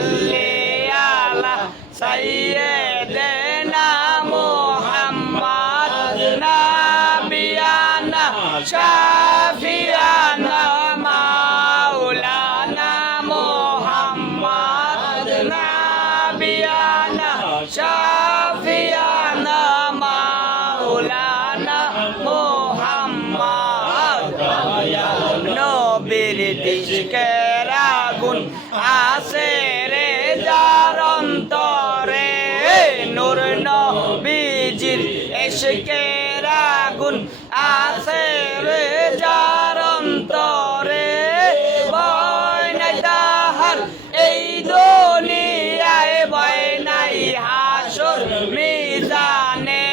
সাল্লি আলা সাইয়্যিদিনা মুহাম্মদ নাবিয়ানা শাফিয়ানা মাওলানা মুহাম্মদ নাবিয়ানা শাফিয়ানা মাওলানা মুহাম্মদ নবীর ইশকের আগুন আছে রে যার অন্তরে নূর নবীজির ইশকের আগুন আছে রে যার অন্তরে ভয় নাই তাহার এই দুনিয়ায় ভয় নাই হাসর মিজানে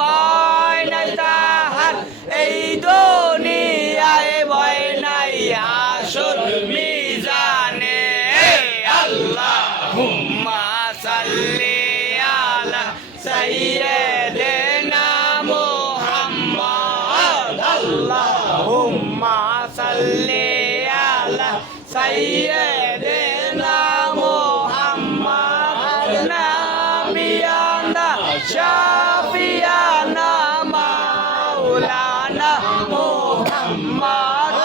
ভয় নাই তাহার এই দুনিয়ায় ভয় নাই হাসর মিজানে আল্লাহুম্মা সাল্লি আলা সাইয়্যিদিনা মুহাম্মদ আল্লাহুম্মা সাল্লি আলা সাইয়্যিদিনা মুহাম্মদ নাবিয়ানা শাফিয়ানা মাওলানা মুহাম্মদ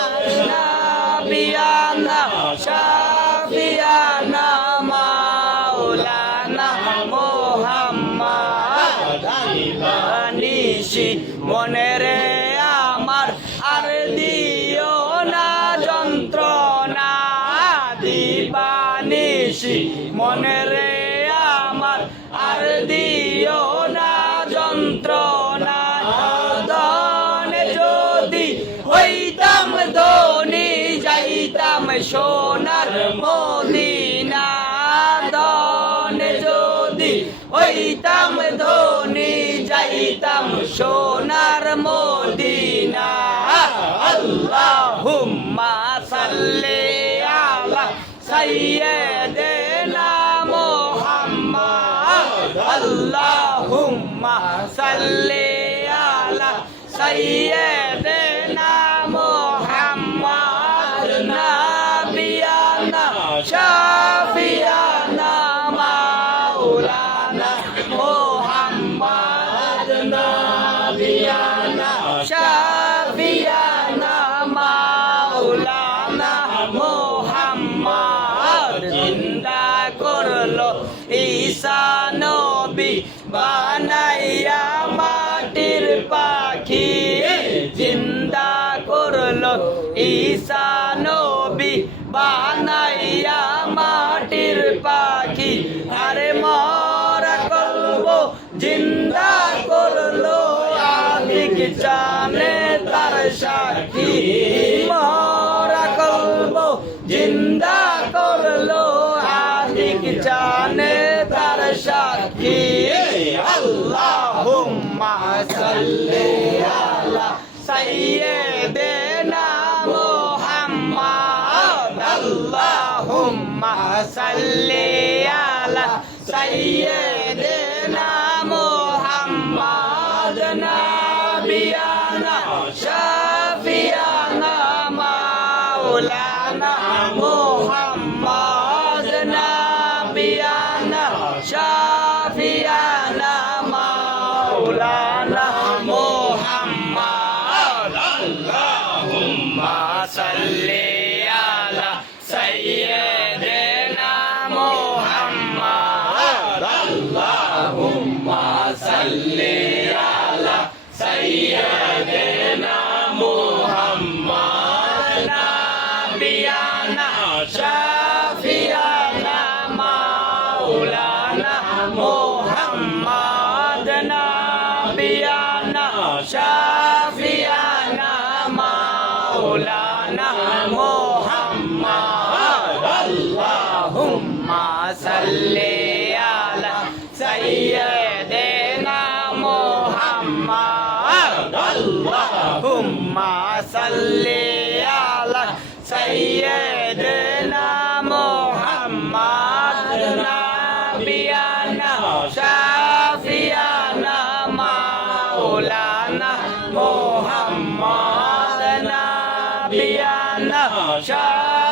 নাবিয়ানা শাফিয়ানা মাওলানা মুহাম্মদ নিশি মনে রে আমার আর দিও না যন্ত্রণা দিবানিশি মনে রে আমার আর দিও না যন্ত্রণা দনে যদি হইতাম ধনী যাইতাম সোনার মদিনা দনে যদি হইতাম ধনী যাইতাম সোনার মদিনা আল্লাহুম্মা সাল্লি আলা সাইয়্যিদিনা মুহাম্মদ আল্লাহুম্মা সাল্লি আলা সাইয়্যিদিনা মুহাম্মদ নাবিয়ানা শাফিয়ানা মাওলানা মুহাম্মদ নাবিয়ানা শাফিয়ানা মাওলানা মুহাম্মদ জিন্দা করলো ঈসা নবী বানাইয়া মাটির পাখি জিন্দা করলো ঈসা নবী বানাইয়া মাটির পাখি আরে মরা কলব জিন্দা করলো আদিক জানে তার সাক্ষী মরা কলব জিন্দা করলো আদিক জানে তার সাক্ষী আল্লাহুম্মা সাল্লি আলা সাইয়্যিদিনা মুহাম্মদ আল্লাহুম্মা সাল্লি আলা সাইয়্যিদিনা মুহাম্মদ নাবিয়ানা শাফিয়ানা মাওলানা মুহাম্মদ নাবিয়ানা শাফিয়ানা মাওলানা মুহাম্মদ আল্লাহুম্মা সাল্লি আলা সাইয়্যিদিনা মুহাম্মদ আল্লাহুম্মা সাল্লি আলা সাইয়্যিদিনা মুহাম্মদ নাবিয়ানা শাফিয়ানা মাওলানা মুহাম্মদ নাবিয়ানা শাফিয়ানা মাওলানা মুহাম্মদ আল্লাহুম্মা সাল্লি আলা সাইয়্যিদিনা মুহাম্মদ আল্লাহুম্মা সাল্লি আলা সাইয়্যিদিনা মুহাম্মদ নাবিয়ানা শাফিয়ানা মাওলানা মুহাম্মদ নাবিয়ানা শাফিয়ানা